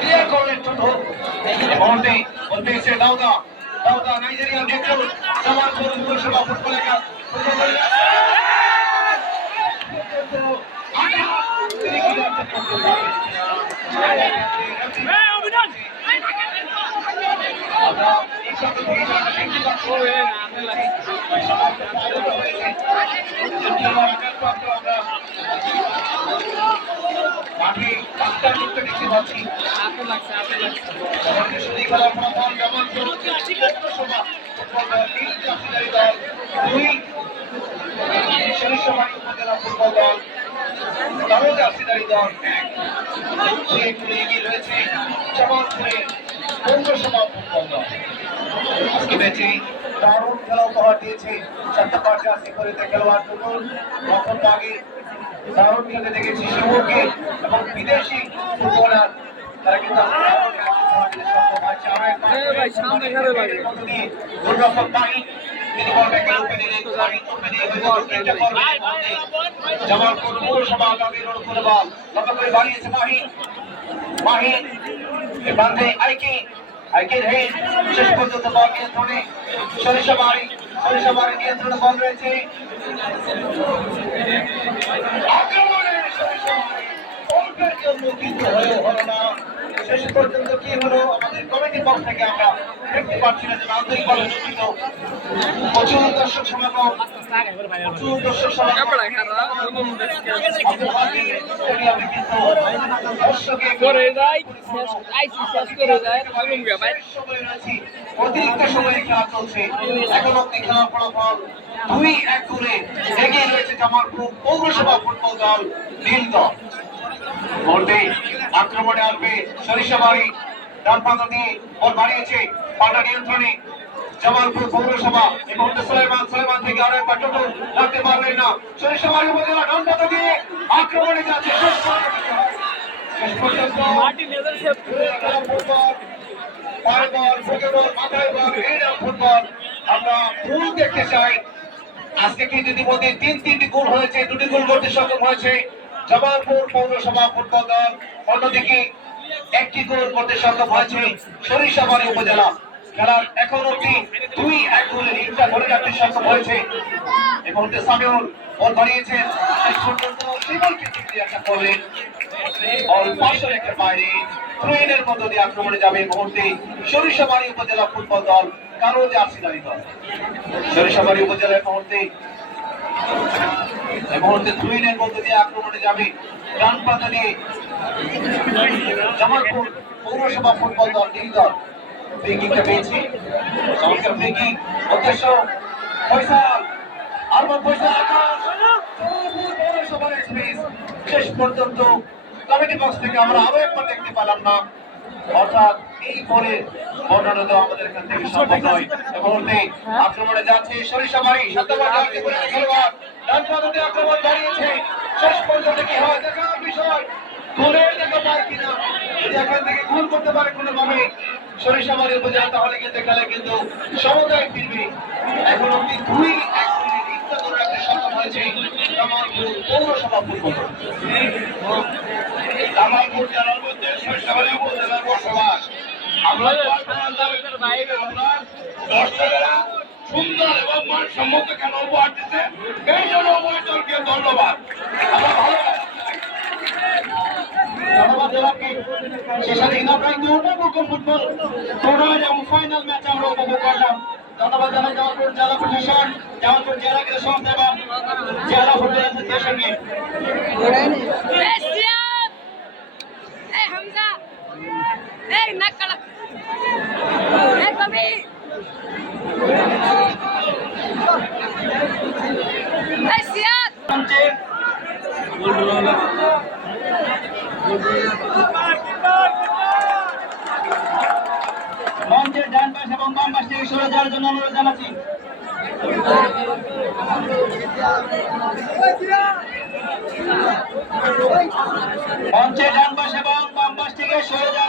Clear করলেন শুধু মুহূর্তে বলতে এসে দাউদা দাউদা নাইজেরিয়া দেখুন সবার পৌরসভা ফুটবলের মাঠে ডাক্তার করতে দেখতে পাচ্ছি খেলার ফলাফল যেমন উপজেলা ফুটবল দল তারও জার্সিদারি দল এগিয়ে রয়েছে জামালপুরের পৌরসভা ফুটবল দল। আজকে ম্যাচে দারুণ খেলা উপহার দিয়েছে চারটা জার্সি করে খেলোয়াড় দুজন তখন আগে দারুণ খেলতে দেখেছি শিবকে এবং বিদেশি ফুটবলার তারা কিন্তু জামালপুর পৌরসভা তাদের অনুকূল বল লক্ষ্য করে বাড়িয়েছে মাহিন বান্ধে আইকের হেড শেষ পর্যন্ত বল নিয়ন্ত্রণে সরিষাবাড়ি নিয়ন্ত্রণে বল রয়েছে অল্পের জন্য কিন্তু হলো না শেষ পর্যন্ত কি হলো আমাদের কমিটির পক্ষ থেকে আমরা দেখতে পাচ্ছি না যে আন্তরিকভাবে দুঃখিত প্রচুর দর্শক সমাগম অতিরিক্ত সময়ে খেলা চলছে এখন অব্দি খেলার ফলাফল 2-1 করে এগিয়ে রয়েছে জামালপুর পৌরসভা ফুটবল দল নীল দল। আক্রমণে আসবে সরিষাবাড়ি ডান পাতা দিয়ে বল বাড়িয়েছে পাল্টা নিয়ন্ত্রণে জামালপুর পৌরসভা এই মুহূর্তে সুলাইমান থেকে আরো একবার টোটো লাগতে পারলেন না সরিষাবাড়ি উপজেলা ডান পাতা দিয়ে আক্রমণে যাচ্ছে শেষ পর্যন্ত ফুটবল আমরা ফুল দেখতে চাই। আজকে কিন্তু ইতিমধ্যে 3টি গোল হয়েছে 2টি গোল করতে সক্ষম হয়েছে জামালপুর পৌরসভা ফুটবল দল অন্যদিকে 1টি গোল করতে সক্ষম হয়েছে সরিষাবাড়ি উপজেলা। খেলার এখন অব্দি 2-1 গোলে লিডটা ধরে রাখতে সক্ষম হয়েছে এই মুহূর্তে সামিউল বল বাড়িয়েছেন শেষ পর্যন্ত শিবলকে ক্লিয়ারটা করলেন বল পাশে রেখে বাইরে ট্রেনের মধ্য দিয়ে আক্রমণে যাবে এই মুহূর্তে সরিষাবাড়ি উপজেলা ফুটবল দল কারো জার্সিদারি দল। সরিষাবাড়ি উপজেলার মুহূর্তে ট্রেনের মধ্য দিয়ে আক্রমণে যাবে ডান পাতা দিয়ে জামালপুর পৌরসভা ফুটবল দল নীল দল। ফ্রিকিকটা পেয়েছে চমৎকার ফ্রিকিক উদ্দেশ্য ফয়সাল আরমান ফয়সাল পৌরসভার এক্সপ্রেস শেষ পর্যন্ত কমিটি বক্স থেকে আমরা আরো একবার দেখতে পেলাম না অর্থাৎ এই বলে বর্ণনা দেওয়া আমাদের এখান থেকে সম্ভব নয়। এই মুহূর্তে আক্রমণে যাচ্ছে সরিষাবাড়ি খেলোয়াড় ডান পাতে আক্রমণ দাঁড়িয়েছে শেষ পর্যন্ত কি হয় দেখার বিষয় গোলের দেখা পায় কিনা যদি এখান থেকে গোল করতে পারে কোনোভাবে সরিষাবাড়ি উপজেলা তাহলে কিন্তু খেলা কিন্তু সমতায় ফিরবে। এখন অব্দি 2-1 গোলে লিডটা ধরে রাখতে সক্ষম হয়েছে জামালপুর পৌরসভা ফুটবল দল। জামালপুর জেলার মধ্যে সরিষাবাড়ি উপজেলার বসবাস আমরা দর্শকেরা সুন্দর এবং মানসম্মত খেলা উপহার দিচ্ছে এই জন্য উভয় দলকে ধন্যবাদ। আমরা ভালো ফুটবল টুর্নামেন্ট এবং ফাইনাল ম্যাচ আমরা উপভোগ করলাম। ধন্যবাদ জানাই জামালপুর জেলা প্রশাসন জামালপুর জেলা ক্রীড়া সংস্থা এবং জেলা ফুটবল অ্যাসোসিয়েশনকে। মঞ্চের ডান পাশ এবং বাম পাশ থেকে সরে যাওয়ার জন্য অনুরোধ জানাচ্ছি। মঞ্চের ডান পাশ এবং বাম পাশ থেকে সরে যাওয়ার